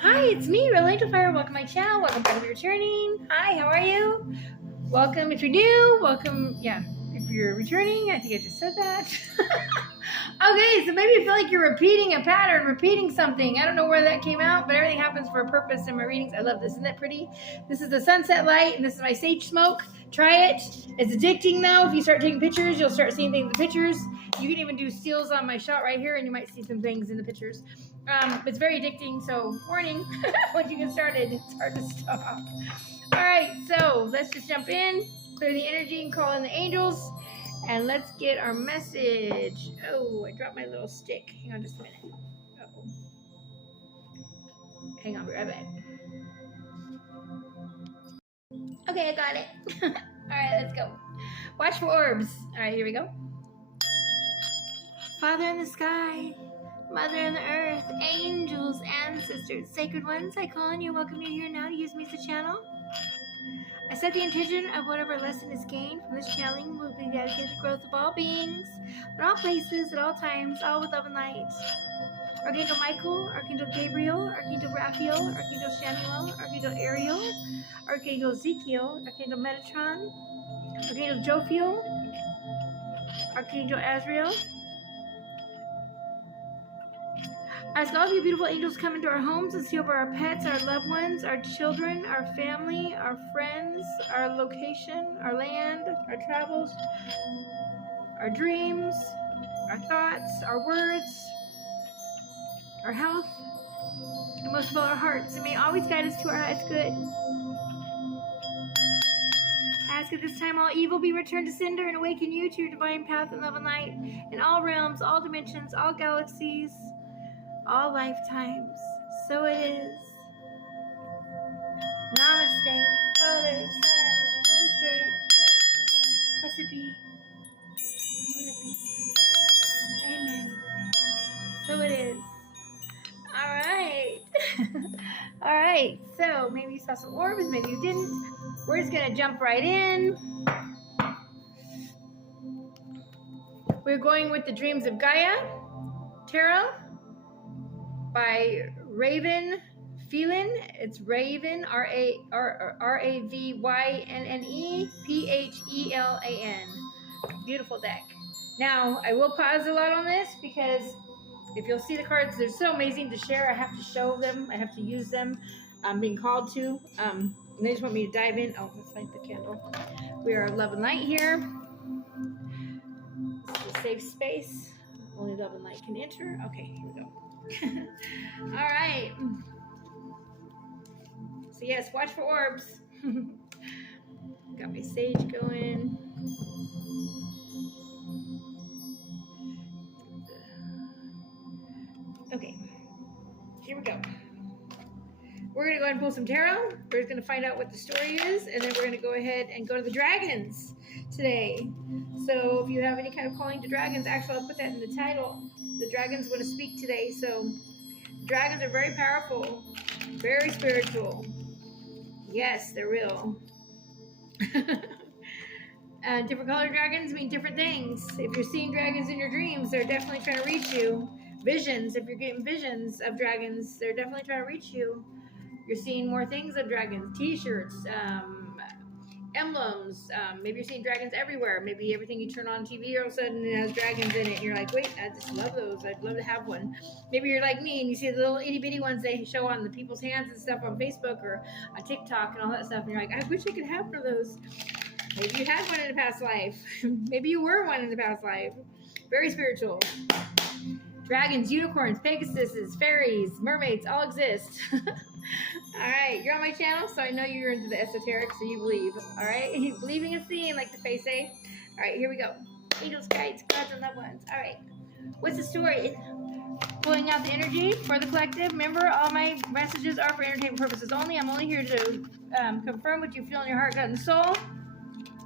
Hi, it's me, Real Angel Fire. Welcome to my channel. Welcome back if you're returning. Hi, how are you? Welcome if you're new. Welcome, if you're returning. I think I just said that. Okay, so maybe you feel like you're repeating a pattern, repeating something. I don't know where that came out, but everything happens for a purpose in my readings. I love this. Isn't that pretty? This is the sunset light, and this is my sage smoke. Try it. It's addicting, though. If you start taking pictures, you'll start seeing things in the pictures. You can even do steals on my shot right here, and you might see some things in the pictures. It's very addicting, so warning. Once you get started, it's hard to stop. All right, so let's just jump in, clear the energy, and call in the angels, and let's get our message. Oh, I dropped my little stick. Hang on just a minute. Uh-oh. Hang on, be right back. Okay, I got it. All right, let's go. Watch for orbs. All right, here we go. Father in the sky, Mother in the earth, angels, ancestors, sacred ones, I call on you, welcome you here now to use me as a channel. I set the intention of whatever lesson is gained from this channeling will be dedicated to the growth of all beings, in all places, at all times, all with love and light. Archangel Michael, Archangel Gabriel, Archangel Raphael, Archangel Samuel, Archangel Ariel, Archangel Ezekiel, Archangel Metatron, Archangel Jophiel, Archangel Azrael. As all of you beautiful angels come into our homes and see over our pets, our loved ones, our children, our family, our friends, our location, our land, our travels, our dreams, our thoughts, our words, our health, and most of all our hearts, and may always guide us to our highest good. I ask at this time all evil be returned to cinder and awaken you to your divine path and love and light in all realms, all dimensions, all galaxies, all lifetimes. So it is. Namaste, Father, Son, Holy Spirit. Blessed be. Let it be. Amen. So it is. All right. All right. So maybe you saw some orbs, maybe you didn't. We're just going to jump right in. We're going with the Dreams of Gaia Tarot by Raven Phelan. It's Raven, Ravynnne Phelan. Beautiful deck. Now, I will pause a lot on this because if you'll see the cards, they're so amazing to share. I have to show them. I have to use them. I'm being called to. And they just want me to dive in. Oh, let's light the candle. We are love and light here. This is a safe space. Only love and light can enter. Okay, here we go. All right. So yes, watch for orbs. Got my sage going. Okay, here we go. We're going to go ahead and pull some tarot. We're just going to find out what the story is, and then we're going to go ahead and go to the dragons today. So if you have any kind of calling to dragons, actually I'll put that in the title. The dragons want to speak today. So dragons are very powerful, very spiritual. Yes, they're real. Different color dragons mean different things. If you're seeing dragons in your dreams, they're definitely trying to reach you. Visions, if you're getting visions of dragons, they're definitely trying to reach you. You're seeing more things of dragons, t-shirts, emblems. Maybe you're seeing dragons everywhere. Maybe everything you turn on TV all of a sudden it has dragons in it. And you're like, wait, I just love those. I'd love to have one. Maybe you're like me and you see the little itty bitty ones they show on the people's hands and stuff on Facebook or on TikTok and all that stuff. And you're like, I wish I could have one of those. Maybe you had one in a past life. Maybe you were one in a past life. Very spiritual. Dragons, unicorns, pegasuses, fairies, mermaids all exist. All right, you're on my channel, so I know you're into the esoteric, so you believe. All right, believing is seeing, like the face say. All right, here we go. Angels, guides, gods, and loved ones. All right, what's the story? Pulling out the energy for the collective. Remember, all my messages are for entertainment purposes only. I'm only here to confirm what you feel in your heart, gut, and soul.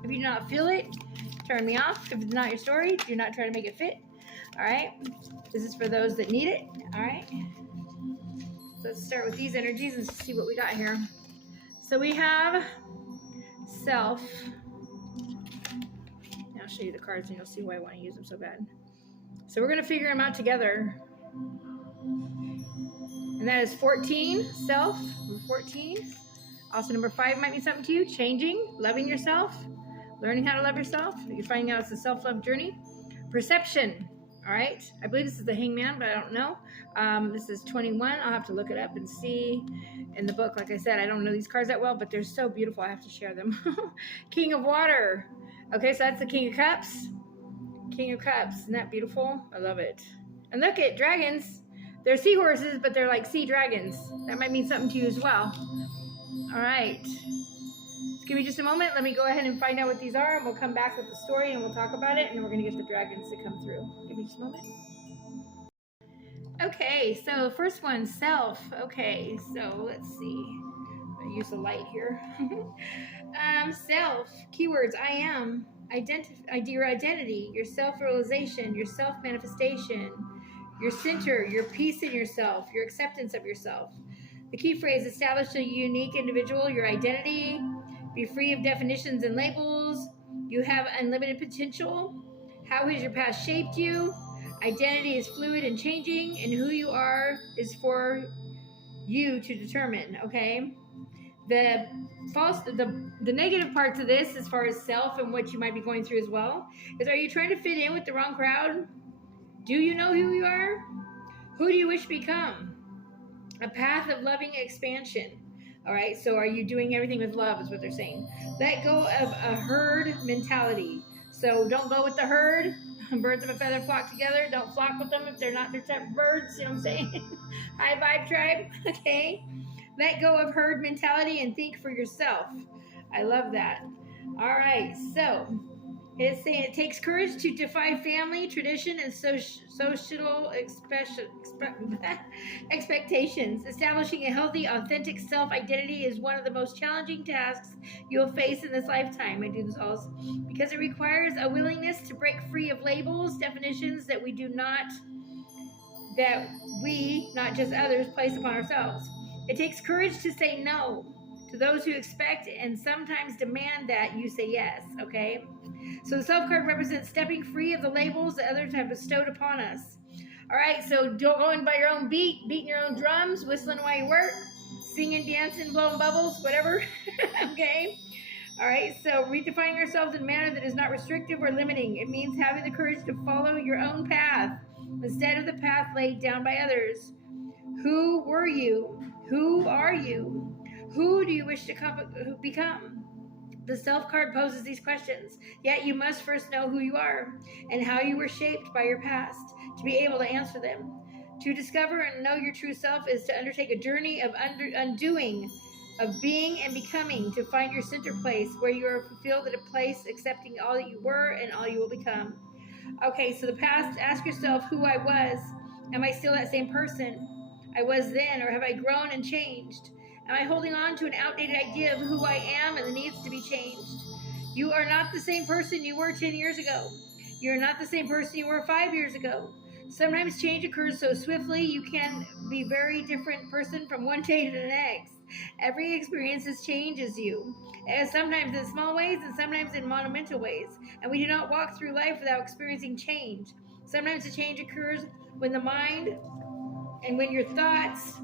If you do not feel it, turn me off. If it's not your story, do not try to make it fit. All right, this is for those that need it. All right. So let's start with these energies and see what we got here. So we have self. Now I'll show you the cards and you'll see why I want to use them so bad. So we're going to figure them out together. And And that is 14, self, number 14. Also, number 5 might mean something to you, changing, loving yourself, learning how to love yourself. You're finding out it's a self-love journey. Perception, all right? I believe this is the Hangman, but I don't know. This is 21. I'll have to look it up and see in the book. Like I said, I don't know these cards that well, but they're so beautiful. I have to share them. King of Water. Okay, so that's the King of Cups. King of Cups. Isn't that beautiful? I love it. And look at dragons. They're seahorses, but they're like sea dragons. That might mean something to you as well. All right. Just give me just a moment. Let me go ahead and find out what these are, and we'll come back with the story, and we'll talk about it, and we're going to get the dragons to come through. Give me just a moment. Okay, so first one, self. Okay, so let's see. I'm going to use the light here. Self. Keywords, I am. Your identity, your self-realization, your self-manifestation, your center, your peace in yourself, your acceptance of yourself. The key phrase, establish a unique individual, your identity, be free of definitions and labels, you have unlimited potential, how has your past shaped you, identity is fluid and changing, and who you are is for you to determine, okay? The negative parts of this, as far as self and what you might be going through as well, is, are you trying to fit in with the wrong crowd? Do you know who you are? Who do you wish to become? A path of loving expansion. All right, so are you doing everything with love is what they're saying. Let go of a herd mentality. So don't go with the herd. Birds of a feather flock together. Don't flock with them if they're not their type of birds. You know what I'm saying? High vibe tribe. Okay. Let go of herd mentality and think for yourself. I love that. All right, so it's saying it takes courage to defy family, tradition, and social expectations. Establishing a healthy, authentic self-identity is one of the most challenging tasks you'll face in this lifetime. I do this also because it requires a willingness to break free of labels, definitions that we, not just others, place upon ourselves. It takes courage to say no to those who expect and sometimes demand that you say yes, okay? So the self card represents stepping free of the labels that others have bestowed upon us. All right, so going by your own beat, beating your own drums, whistling while you work, singing, dancing, blowing bubbles, whatever, okay? All right, so redefining ourselves in a manner that is not restrictive or limiting. It means having the courage to follow your own path instead of the path laid down by others. Who were you? Who are you? Who do you wish to become? The self card poses these questions, yet you must first know who you are and how you were shaped by your past to be able to answer them. To discover and know your true self is to undertake a journey of undoing, of being and becoming, to find your center place where you are fulfilled at a place accepting all that you were and all you will become. Okay, so the past, ask yourself who I was. Am I still that same person I was then, or have I grown and changed? Am I holding on to an outdated idea of who I am and that needs to be changed? You are not the same person you were 10 years ago. You are not the same person you were 5 years ago. Sometimes change occurs so swiftly you can be a very different person from one day to the next. Every experience changes you, and sometimes in small ways and sometimes in monumental ways. And we do not walk through life without experiencing change. Sometimes the change occurs when the mind and when your thoughts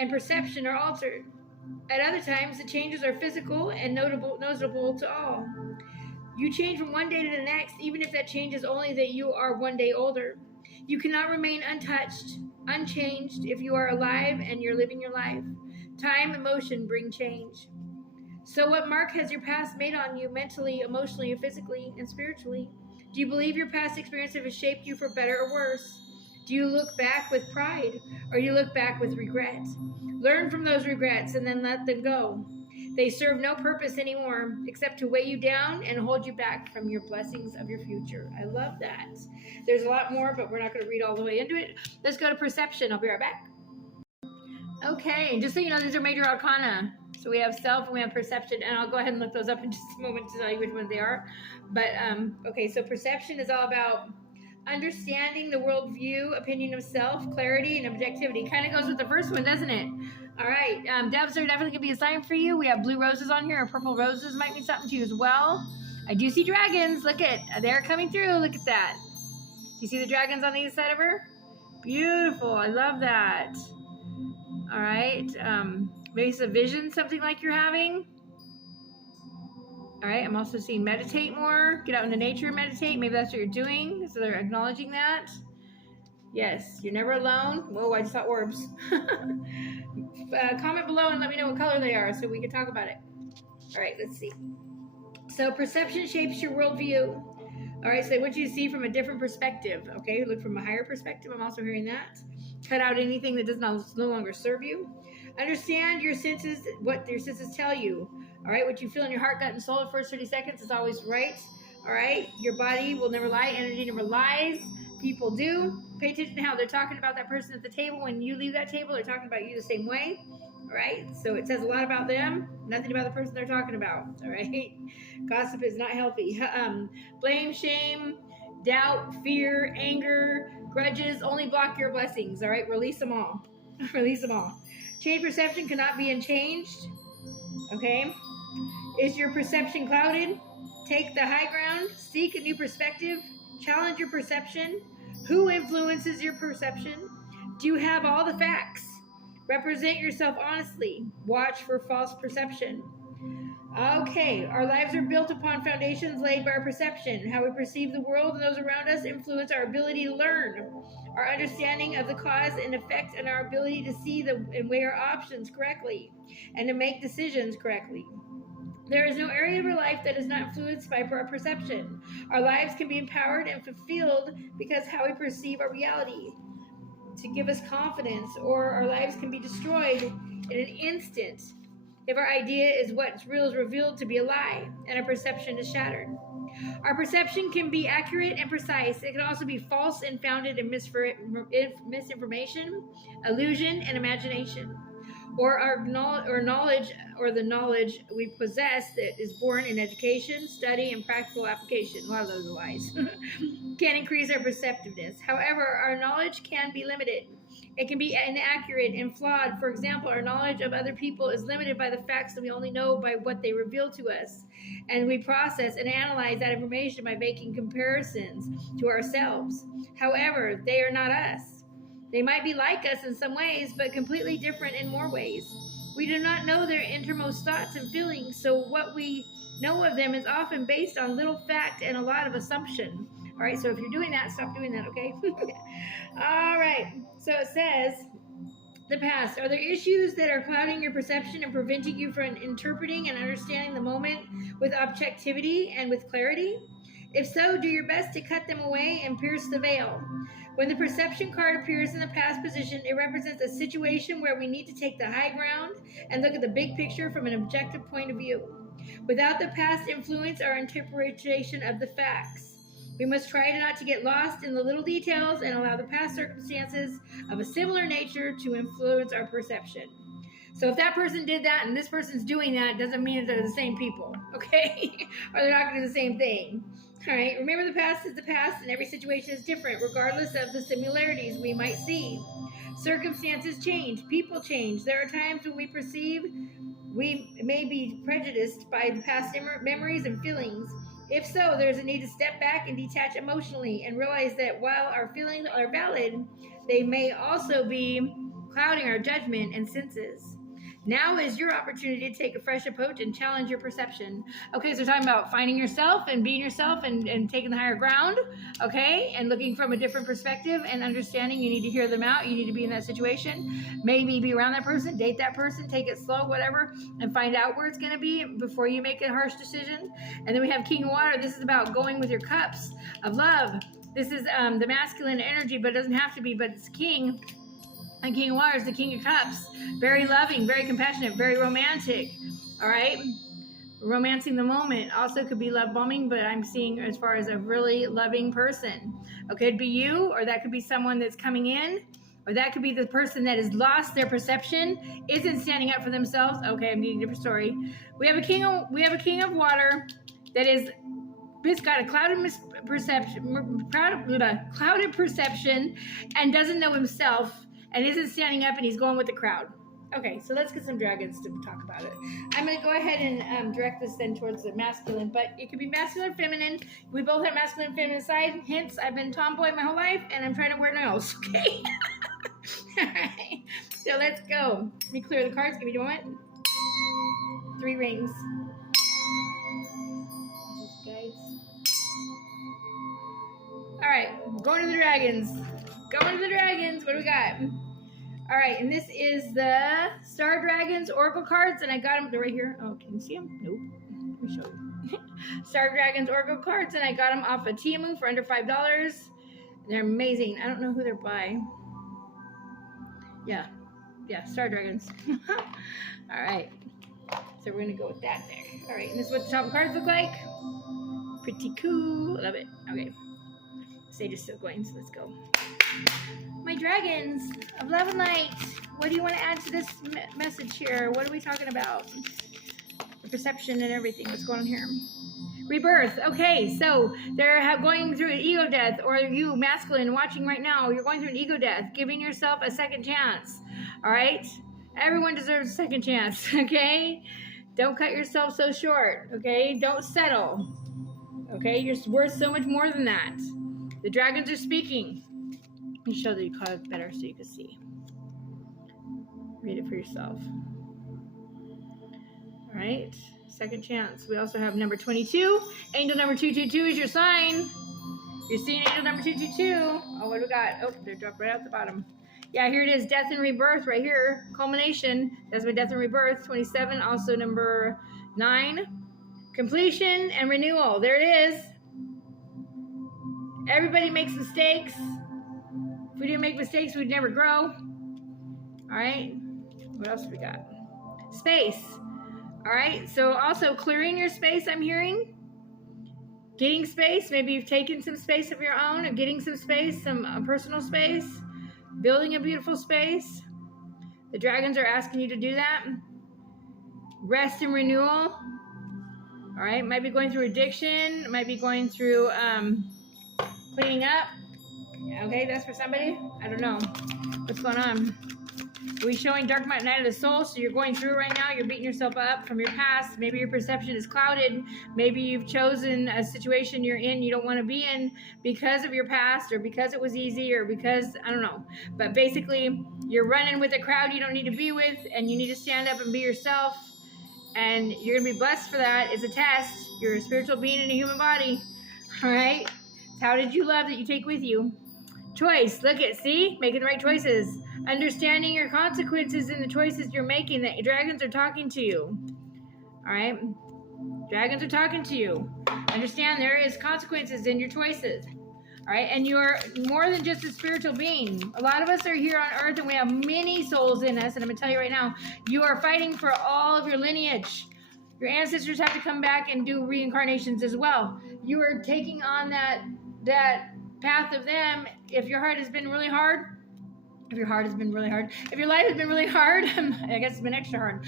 and perception are altered. At other times, the changes are physical and noticeable to all. You change from one day to the next, even if that change is only that you are one day older. You cannot remain untouched, unchanged if you are alive and you're living your life. Time and motion bring change. So what mark has your past made on you mentally, emotionally, physically, and spiritually? Do you believe your past experiences have shaped you for better or worse? Do you look back with pride, or do you look back with regret? Learn from those regrets and then let them go. They serve no purpose anymore except to weigh you down and hold you back from your blessings of your future. I love that. There's a lot more, but we're not going to read all the way into it. Let's go to perception. I'll be right back. Okay, and just so you know, these are major arcana. So we have self and we have perception, and I'll go ahead and look those up in just a moment to tell you which ones they are. But, okay, so perception is all about understanding the worldview, opinion of self, clarity, and objectivity. Kind of goes with the first one, doesn't it? All right, doves are definitely going to be a sign for you. We have blue roses on here, and purple roses might mean something to you as well. I do see dragons. Look at, they're coming through. Look at that. Do you see the dragons on the east side of her? Beautiful. I love that. All right. Maybe it's a vision, something like you're having. All right. I'm also seeing meditate more. Get out into nature and meditate. Maybe that's what you're doing. So they're acknowledging that. Yes, you're never alone. Whoa, I just saw orbs. Comment below and let me know what color they are so we can talk about it. All right, let's see. So perception shapes your worldview. All right, so they want you to see from a different perspective. Okay, look from a higher perspective. I'm also hearing that. Cut out anything that does no longer serve you. Understand your senses, what your senses tell you. All right, what you feel in your heart, gut, and soul the first 30 seconds is always right. All right, your body will never lie. Energy never lies. People do. Pay attention to how they're talking about that person at the table. When you leave that table, they're talking about you the same way. All right, so it says a lot about them, nothing about the person they're talking about. All right, gossip is not healthy. Blame, shame, doubt, fear, anger, grudges only block your blessings. All right, release them all. Release them all. Change perception cannot be unchanged. Okay, is your perception clouded? Take the high ground. Seek a new perspective. Challenge your perception. Who influences your perception? Do you have all the facts? Represent yourself honestly. Watch for false perception. Okay, our lives are built upon foundations laid by our perception. How we perceive the world and those around us influence our ability to learn, our understanding of the cause and effect, and our ability to see and weigh our options correctly and to make decisions correctly. There is no area of our life that is not influenced by our perception. Our lives can be empowered and fulfilled because how we perceive our reality to give us confidence, or our lives can be destroyed in an instant if our idea is what's real is revealed to be a lie and our perception is shattered. Our perception can be accurate and precise. It can also be false and founded in misinformation, illusion, and imagination. Or our knowledge, or the knowledge we possess that is born in education, study, and practical application. A lot of those are lies. Can increase our perceptiveness. However, our knowledge can be limited. It can be inaccurate and flawed. For example, our knowledge of other people is limited by the facts that we only know by what they reveal to us. And we process and analyze that information by making comparisons to ourselves. However, they are not us. They might be like us in some ways, but completely different in more ways. We do not know their innermost thoughts and feelings, so what we know of them is often based on little fact and a lot of assumption. All right, so if you're doing that, stop doing that, okay? All right, so it says, the past. Are there issues that are clouding your perception and preventing you from interpreting and understanding the moment with objectivity and with clarity? If so, do your best to cut them away and pierce the veil. When the perception card appears in the past position, it represents a situation where we need to take the high ground and look at the big picture from an objective point of view, without the past influence or interpretation of the facts. We must try not to get lost in the little details and allow the past circumstances of a similar nature to influence our perception. So if that person did that and this person's doing that, doesn't mean that they're the same people, okay? Or they're not going to do the same thing. All right, remember the past is the past, and every situation is different, regardless of the similarities we might see. Circumstances change, people change. There are times when we perceive we may be prejudiced by the past memories and feelings. If so, there's a need to step back and detach emotionally and realize that while our feelings are valid, they may also be clouding our judgment and senses. Now is your opportunity to take a fresh approach and challenge your perception. Okay, so we're talking about finding yourself and being yourself and taking the higher ground, okay, and looking from a different perspective and understanding you need to hear them out. You need to be in that situation. Maybe be around that person, date that person, take it slow, whatever, and find out where it's going to be before you make a harsh decision. And then we have King of Water. This is about going with your cups of love. This is the masculine energy, but it doesn't have to be, but it's King. And King of Water is the King of Cups. Very loving, very compassionate, very romantic. All right? Romancing the moment. Also could be love bombing, but I'm seeing as far as a really loving person. Okay, it'd be you, or that could be someone that's coming in, or that could be the person that has lost their perception, isn't standing up for themselves. Okay, I'm getting a different story. We have a King of Water that is got a clouded perception and doesn't know himself, and isn't standing up, and he's going with the crowd. Okay, so let's get some dragons to talk about it. I'm going to go ahead and direct this then towards the masculine, but it could be masculine or feminine. We both have masculine and feminine side. Hence, I've been tomboy my whole life, and I'm trying to wear nails, okay? All right, so let's go. Let me clear the cards. Give me a moment. 3 rings. Guys. All right, going to the dragons. Going to the dragons. What do we got? All right, and this is the Star Dragons Oracle cards, and I got them. They're right here. Oh, can you see them? Nope. Let me show you. Star Dragons Oracle cards, and I got them off of Tiamu for under $5. They're amazing. I don't know who they're by. Yeah, Star Dragons. All right, so we're gonna go with that there. All right, and this is what the top of cards look like. Pretty cool. Love it. Okay, Sage is still going, so let's go. My dragons of love and light, what do you want to add to this message here? What are we talking about? The perception and everything. What's going on here? Rebirth. Okay, so they're going through an ego death, or you, masculine, watching right now, you're going through an ego death, giving yourself a second chance. All right? Everyone deserves a second chance, okay? Don't cut yourself so short, okay? Don't settle, okay? You're worth so much more than that. The dragons are speaking. Let me show the card better so you can see. Read it for yourself. All right, second chance. We also have number 22. Angel number 222 is your sign. You're seeing angel number 222. Oh, what do we got? Oh, they're dropped right out the bottom. Yeah, here it is, death and rebirth right here. Culmination. That's my death and rebirth. 27, also number 9. Completion and renewal. There it is. Everybody makes mistakes. If we didn't make mistakes, we'd never grow. All right. What else have we got? Space. All right. So also clearing your space, I'm hearing. Getting space. Maybe you've taken some space of your own, or getting some space, some personal space. Building a beautiful space. The dragons are asking you to do that. Rest and renewal. All right. Might be going through addiction. Might be going through cleaning up. Okay, that's for somebody. I don't know what's going on. We're showing dark night of the soul, so you're going through right now. You're beating yourself up from your past. Maybe your perception is clouded. Maybe you've chosen a situation you're in you don't want to be in because of your past, or because it was easy, or because, I don't know. But basically, you're running with a crowd you don't need to be with, and you need to stand up and be yourself. And you're going to be blessed for that. It's a test. You're a spiritual being in a human body. All right? How did you love that you take with you? Choice. Look at, see? Making the right choices. Understanding your consequences in the choices you're making. The dragons are talking to you. All right? Dragons are talking to you. Understand there is consequences in your choices. All right? And you're more than just a spiritual being. A lot of us are here on earth, and we have many souls in us. And I'm going to tell you right now, you are fighting for all of your lineage. Your ancestors have to come back and do reincarnations as well. You are taking on that path of them. If your heart has been really hard, if your life has been really hard, I guess it's been extra hard,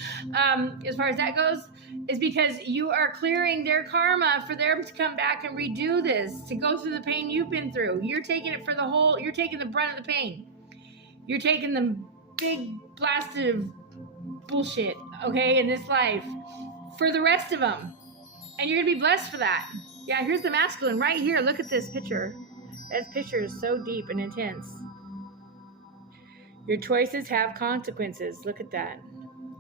as far as that goes, is because you are clearing their karma for them to come back and redo this, to go through the pain you've been through. You're taking it you're taking the brunt of the pain. You're taking the big blasted of bullshit, okay, in this life for the rest of them. And you're going to be blessed for that. Yeah, here's the masculine right here. Look at this picture. That picture is so deep and intense. Your choices have consequences. Look at that.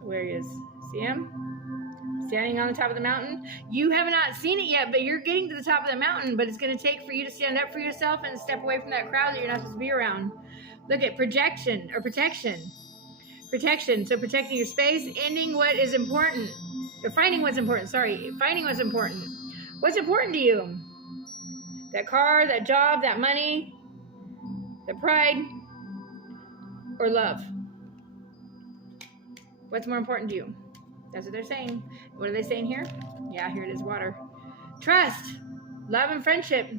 Where he is. See him? Standing on the top of the mountain. You have not seen it yet, but you're getting to the top of the mountain. But it's going to take for you to stand up for yourself and step away from that crowd that you're not supposed to be around. Look at protection. Protection. So protecting your space. Ending what is important. Or finding what's important. Sorry. Finding what's important. What's important to you? That car, that job, that money, the pride, or love? What's more important to you? That's what they're saying. What are they saying here? Yeah, here it is, water. Trust, love, and friendship.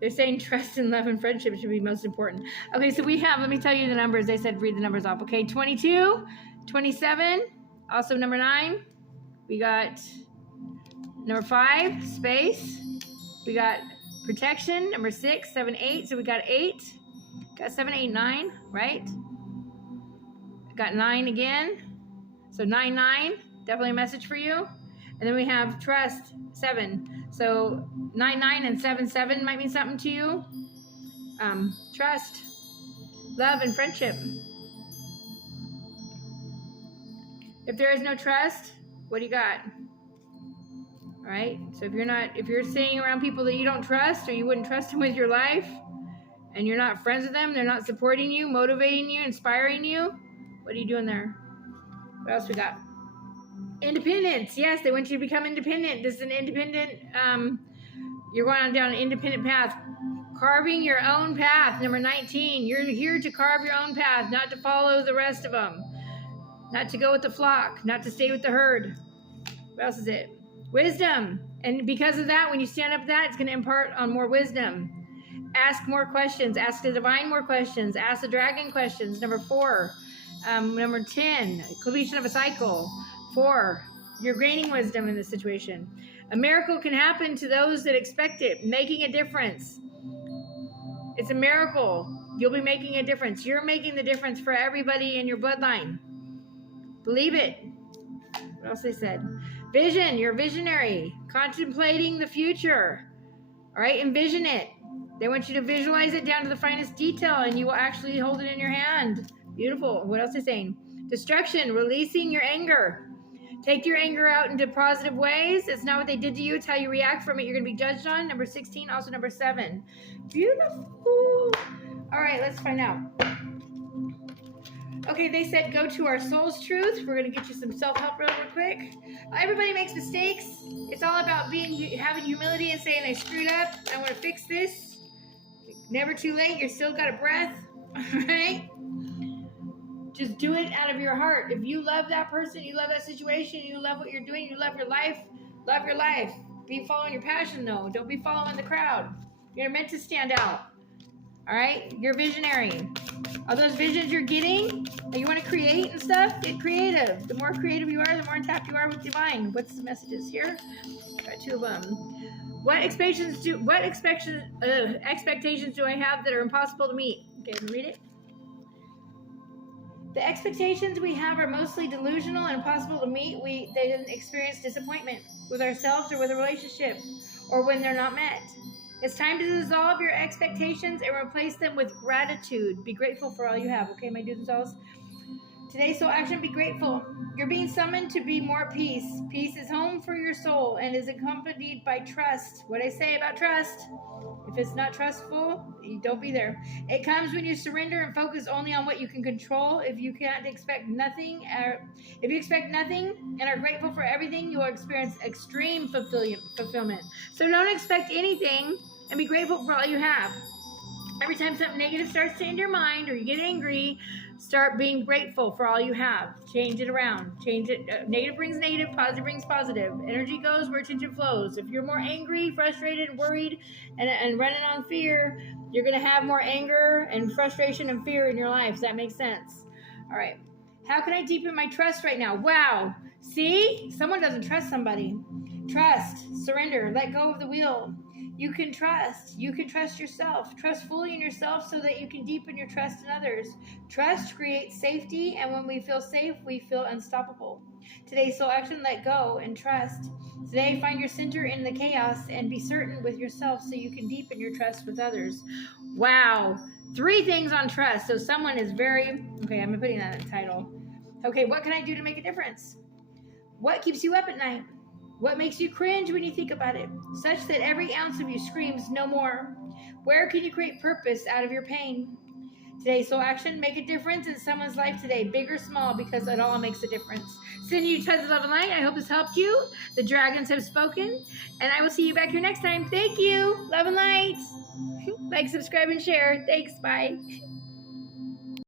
They're saying trust and love and friendship should be most important. Okay, so we have, let me tell you the numbers. They said read the numbers off. Okay, 22, 27, also number 9. We got number 5, space. We got protection, number 6, 7, 8. So we got 8. Got 7, 8, 9, right? got 9 again. So 9, 9, definitely a message for you. And then we have trust, 7. So 9, 9 and 7, 7 might mean something to you. Trust, love, and friendship. If there is no trust, what do you got? All right. So if you're staying around people that you don't trust, or you wouldn't trust them with your life, and you're not friends with them, they're not supporting you, motivating you, inspiring you, what are you doing there? What else we got? Independence. Yes, they want you to become independent. This is an independent, you're going down an independent path. Carving your own path. Number 19, you're here to carve your own path, not to follow the rest of them. Not to go with the flock, not to stay with the herd. What else is it? Wisdom. And because of that, when you stand up to that, it's going to impart on more wisdom. Ask more questions. Ask the divine more questions. Ask the dragon questions. Number 4. Number 10, completion of a cycle. 4, you're gaining wisdom in this situation. A miracle can happen to those that expect it, making a difference. It's a miracle. You'll be making a difference. You're making the difference for everybody in your bloodline. Believe it. What else they said? Vision. You're visionary. Contemplating the future. All right, envision it. They want you to visualize it down to the finest detail, and you will actually hold it in your hand. Beautiful. What else is saying? Destruction. Releasing your anger. Take your anger out into positive ways. It's not what they did to you. It's how you react from it. You're going to be judged on. Number 16. Also number 7. Beautiful. All right, let's find out. Okay, they said go to our soul's truth. We're going to get you some self-help real quick. Everybody makes mistakes. It's all about having humility and saying, I screwed up. I want to fix this. Never too late. You're still got a breath. All right? Just do it out of your heart. If you love that person, you love that situation, you love what you're doing, you love your life, love your life. Be following your passion, though. Don't be following the crowd. You're meant to stand out. All right? You're visionary. All those visions you're getting that you want to create and stuff, get creative. The more creative you are, the more in tap you are with divine. What's the messages here? Got 2 of them. What expectations do I have that are impossible to meet? Okay, let me read it. The expectations we have are mostly delusional and impossible to meet. They didn't experience disappointment with ourselves or with a relationship, or when they're not met. It's time to dissolve your expectations and replace them with gratitude. Be grateful for all you have. Okay, my dudes and dolls? Today's soul action, be grateful. You're being summoned to be more peace. Peace is home for your soul and is accompanied by trust. What I say about trust? If it's not trustful, you don't be there. It comes when you surrender and focus only on what you can control. If you expect nothing and are grateful for everything, you will experience extreme fulfillment. So don't expect anything and be grateful for all you have. Every time something negative starts to enter your mind or you get angry, start being grateful for all you have. Change it around. Change it. Negative brings negative. Positive brings positive. Energy goes where attention flows. If you're more angry, frustrated, worried, and running on fear, you're going to have more anger and frustration and fear in your life. Does that make sense? All right. How can I deepen my trust right now? Wow. See? Someone doesn't trust somebody. Trust. Surrender. Let go of the wheel. You can trust. You can trust yourself. Trust fully in yourself so that you can deepen your trust in others. Trust creates safety, and when we feel safe, we feel unstoppable. Today's soul action, let go and trust. Today, find your center in the chaos and be certain with yourself so you can deepen your trust with others. Wow. 3 things on trust. So someone is very... Okay, I'm putting that in the title. Okay, what can I do to make a difference? What keeps you up at night? What makes you cringe when you think about it, such that every ounce of you screams no more? Where can you create purpose out of your pain? Today's soul action, make a difference in someone's life today, big or small, because it all makes a difference. Sending you tons of love and light. I hope this helped you. The dragons have spoken, and I will see you back here next time. Thank you. Love and light. Like, subscribe, and share. Thanks. Bye.